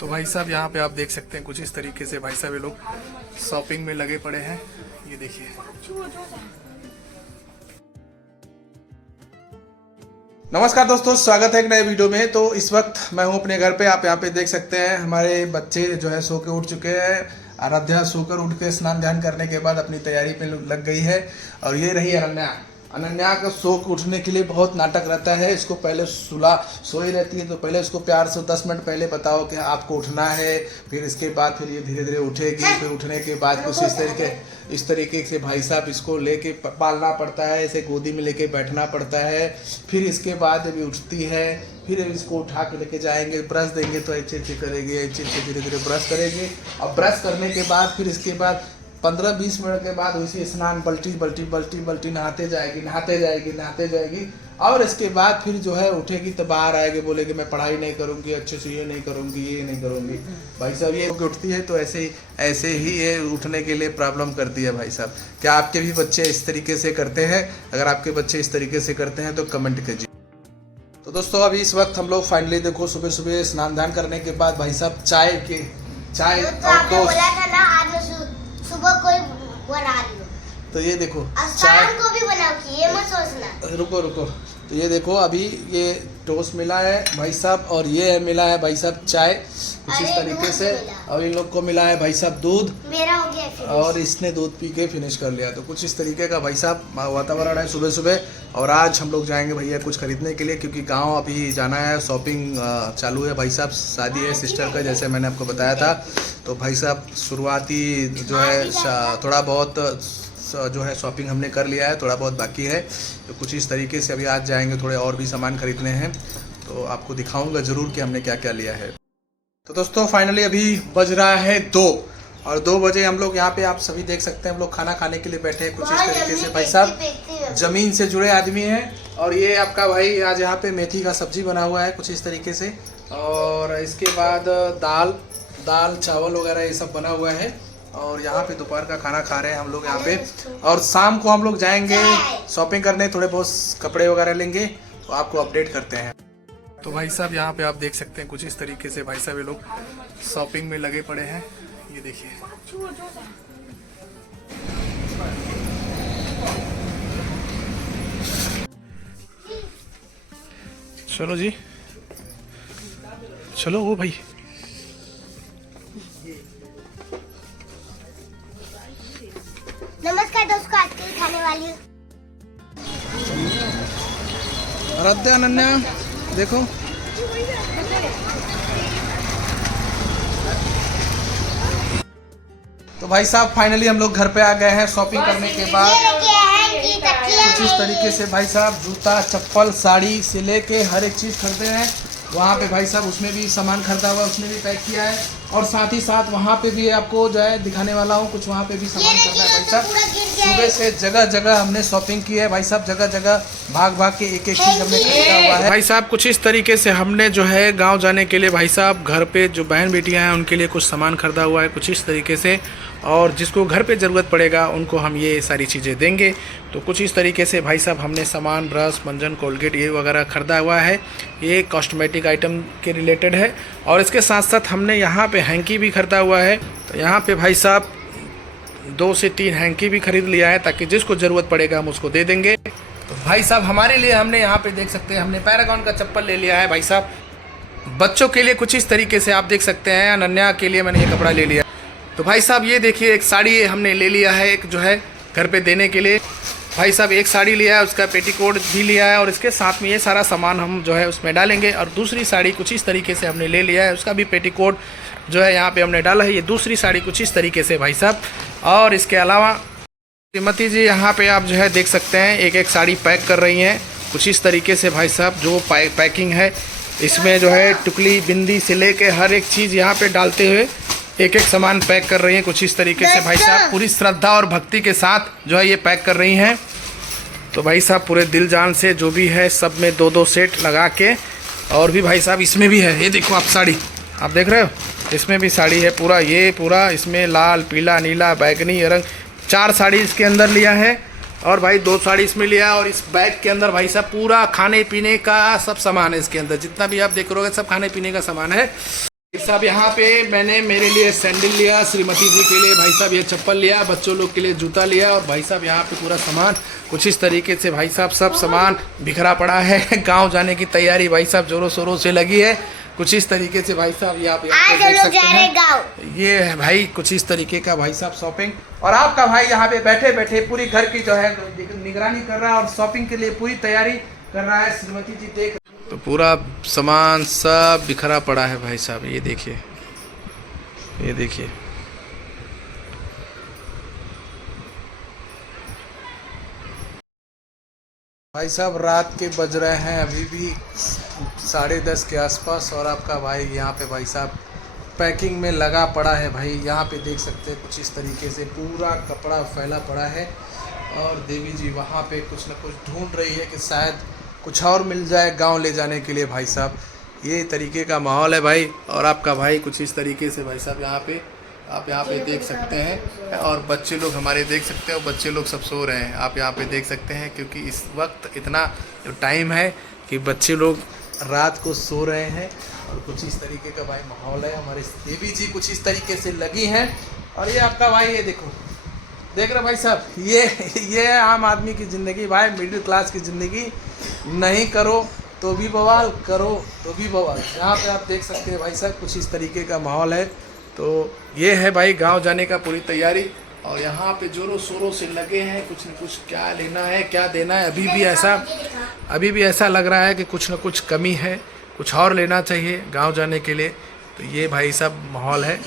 तो भाई साहब यहाँ पे आप देख सकते हैं कुछ इस तरीके से भाई साहब ये लोग शॉपिंग में लगे पड़े हैं। ये देखिए। नमस्कार दोस्तों, स्वागत है एक नए वीडियो में। तो इस वक्त मैं हूँ अपने घर पे। आप यहाँ पे देख सकते हैं हमारे बच्चे जो है सो के उठ चुके हैं। आराध्या सोकर उठ के स्नान ध्यान करने के बाद अपनी तैयारी पे लग गई है। और ये रही अनन्या। अनन्या का सो के उठने के लिए बहुत नाटक रहता है। इसको पहले सोई रहती है तो पहले इसको प्यार से 10 मिनट पहले बताओ कि आपको उठना है। फिर इसके बाद फिर ये धीरे धीरे उठेगी। फिर उठने के बाद कुछ इस तरीके से भाई साहब इसको लेके पालना पड़ता है। इसे गोदी में लेके बैठना पड़ता है। फिर इसके बाद अभी उठती है। फिर इसको उठा के लेके जाएंगे, ब्रश देंगे तो अच्छे करेगी, अच्छे धीरे धीरे ब्रश करेगी। और ब्रश करने के बाद फिर इसके बाद 15-20 मिनट के बाद उसी स्नान बल्टी नहाते जाएगी। और इसके बाद फिर जो है उठेगी तो बाहर आएगी, बोलेगी मैं पढ़ाई नहीं करूंगी, अच्छे से ये नहीं करूंगी। भाई साहब ये उठती है तो ऐसे ही ये उठने के लिए प्रॉब्लम करती है। भाई साहब क्या आपके भी बच्चे इस तरीके से करते हैं? अगर आपके बच्चे इस तरीके से करते हैं तो कमेंट कीजिए। तो दोस्तों अभी इस वक्त हम लोग फाइनली देखो सुबह स्नान ध्यान करने के बाद भाई साहब चाय और दोस्त सुबह कोई बना रही हो तो ये देखो शाम को भी बनाऊंगी, ये मत सोचना। रुको तो ये देखो अभी ये टोस्ट मिला है भाई साहब और ये मिला है भाई साहब चाय कुछ इस तरीके से। और इन लोग को मिला है भाई साहब दूध, मेरा हो गया फिनिश। और इसने दूध पी के फिनिश कर लिया। तो कुछ इस तरीके का भाई साहब वातावरण है सुबह। और आज हम लोग जाएंगे भैया कुछ खरीदने के लिए, क्योंकि गांव अभी जाना है। शॉपिंग चालू है भाई साहब, शादी है सिस्टर का, जैसे मैंने आपको बताया था। तो भाई साहब शुरुआती जो है थोड़ा बहुत जो है शॉपिंग हमने कर लिया है, थोड़ा बहुत बाकी है। तो कुछ इस तरीके से अभी आज जाएंगे, थोड़े और भी सामान खरीदने हैं। तो आपको दिखाऊंगा ज़रूर कि हमने क्या क्या लिया है। तो दोस्तों फाइनली अभी बज रहा है 2 और 2 बजे हम लोग यहाँ पे आप सभी देख सकते हैं हम लोग खाना खाने के लिए बैठे हैं। कुछ इस तरीके से भाई साहब ज़मीन से जुड़े आदमी हैं। और ये आपका भाई आज यहाँ पे मेथी का सब्जी बना हुआ है कुछ इस तरीके से। और इसके बाद दाल चावल वगैरह ये सब बना हुआ है। और यहाँ पे दोपहर का खाना खा रहे हैं हम लोग यहाँ पे। और शाम को हम लोग जाएंगे शॉपिंग करने, थोड़े बहुत कपड़े वगैरह लेंगे, तो आपको अपडेट करते हैं। तो भाई साहब यहाँ पे आप देख सकते हैं कुछ इस तरीके से भाई साहब ये लोग शॉपिंग में लगे पड़े हैं। ये देखिए। चलो जी चलो वो भाई। नमस्कार दोस्तों, आज के खाने वाली हूँ आराध्या अनन्या देखो। तो भाई साहब फाइनली हम लोग घर पे आ गए हैं शॉपिंग करने के बाद। कुछ इस तरीके से भाई साहब जूता चप्पल साड़ी से लेके हर एक चीज़ खरीदे हैं। वहाँ पे भाई साहब उसमें भी सामान खरीदा हुआ है, उसने भी पैक किया है। और साथ ही साथ वहाँ पे भी आपको जो है दिखाने वाला हूँ, कुछ वहाँ पे भी सामान खरीदा है भाई साहब। सुबह से जगह हमने शॉपिंग की है भाई साहब, जगह भाग के एक चीज़ हमने खरीदा हुआ है भाई साहब। कुछ इस तरीके से हमने जो है गांव जाने के लिए भाई साहब घर पे जो बहन बेटियां हैं उनके लिए कुछ सामान खरीदा हुआ है कुछ इस तरीके से। और जिसको घर पे ज़रूरत पड़ेगा उनको हम ये सारी चीज़ें देंगे। तो कुछ इस तरीके से भाई साहब हमने सामान ब्रश मंजन कोलगेट ये वगैरह ख़रीदा हुआ है। ये कॉस्मेटिक आइटम के रिलेटेड है। और इसके साथ साथ हमने यहाँ पे हैंकी भी ख़रीदा हुआ है। तो यहाँ पे भाई साहब 2 से 3 हैंकी भी खरीद लिया है, ताकि जिसको ज़रूरत पड़ेगा हम उसको दे देंगे। तो भाई साहब हमारे लिए हमने यहाँ पे देख सकते हैं हमने पैरागॉन का चप्पल ले लिया है भाई साहब। बच्चों के लिए कुछ इस तरीके से आप देख सकते हैं। अनन्या के लिए मैंने ये कपड़ा ले लिया। तो भाई साहब ये देखिए एक साड़ी हमने ले लिया है, एक जो है घर पे देने के लिए। भाई साहब एक साड़ी लिया है, उसका पेटीकोट भी लिया है। और इसके साथ में ये सारा सामान हम जो है उसमें डालेंगे। और दूसरी साड़ी कुछ इस तरीके से हमने ले लिया है, उसका भी पेटीकोट जो है यहाँ पे हमने डाला है। ये दूसरी साड़ी कुछ इस तरीके से भाई साहब। और इसके अलावा श्रीमती जी यहाँ पे आप जो है देख सकते हैं एक साड़ी पैक कर रही हैं कुछ इस तरीके से भाई साहब। जो पैकिंग है इसमें जो है टुकली बिंदी से लेके हर एक चीज़ यहाँ पे डालते हुए एक सामान पैक कर रही हैं कुछ इस तरीके से भाई साहब। पूरी श्रद्धा और भक्ति के साथ जो है ये पैक कर रही हैं। तो भाई साहब पूरे दिल जान से जो भी है सब में 2-2 सेट लगा के। और भी भाई साहब इसमें भी है, ये देखो आप साड़ी आप देख रहे हो, इसमें भी साड़ी है पूरा। ये पूरा इसमें लाल पीला नीला बैगनी रंग 4 साड़ी इसके अंदर लिया है। और भाई 2 साड़ी इसमें लिया। और इस बैग के अंदर भाई साहब पूरा खाने पीने का सब सामान है। इसके अंदर जितना भी आप देख रहे हो सब खाने पीने का सामान है। साहब यहाँ पे मैंने मेरे लिए सैंडल लिया, श्रीमती जी के लिए भाई साहब ये चप्पल लिया, बच्चों लोग के लिए जूता लिया, और भाई साहब यहाँ पे पूरा सामान कुछ इस तरीके से भाई साहब सब सामान बिखरा पड़ा है। गांव जाने की तैयारी भाई साहब जोरों शोरों से लगी है। कुछ इस तरीके से भाई साहब ये आप यहाँ पे देख सकते हैं। ये है भाई कुछ इस तरीके का भाई साहब शॉपिंग, और आपका भाई यहाँ पे बैठे बैठे पूरी घर की जो है निगरानी कर रहा है और शॉपिंग के लिए पूरी तैयारी कर रहा है। श्रीमती जी देख तो पूरा सामान सब बिखरा पड़ा है भाई साहब, ये देखिए, ये देखिए। भाई साहब रात के बज रहे हैं अभी भी 10:30 के आसपास, और आपका भाई यहाँ पे भाई साहब पैकिंग में लगा पड़ा है। भाई यहाँ पे देख सकते हैं कुछ इस तरीके से पूरा कपड़ा फैला पड़ा है, और देवी जी वहाँ पे कुछ न कुछ ढूंढ रही है कि शायद कुछ और मिल जाए गांव ले जाने के लिए। भाई साहब ये तरीके का माहौल है भाई, और आपका भाई कुछ इस तरीके से भाई साहब यहाँ पे आप यहाँ पे देख सकते हैं, और बच्चे लोग हमारे देख सकते हैं, और बच्चे लोग सब सो रहे हैं, आप यहाँ पे देख सकते हैं, क्योंकि इस वक्त इतना टाइम है कि बच्चे लोग रात को सो रहे हैं, और कुछ इस तरीके का भाई माहौल है। हमारे देवी जी कुछ इस तरीके से लगी हैं, और ये आपका भाई ये देखो, देख रहे भाई साहब, ये आम आदमी की ज़िंदगी भाई, मिडिल क्लास की ज़िंदगी। नहीं करो तो भी बवाल, करो तो भी बवाल। यहाँ पे आप देख सकते हैं भाई साहब कुछ इस तरीके का माहौल है। तो ये है भाई गांव जाने का पूरी तैयारी, और यहाँ पे जोरों शोरों से लगे हैं कुछ न कुछ, क्या लेना है क्या देना है। अभी भी ऐसा लग रहा है कि कुछ न कुछ कमी है, कुछ और लेना चाहिए गांव जाने के लिए। तो ये भाई साहब माहौल है।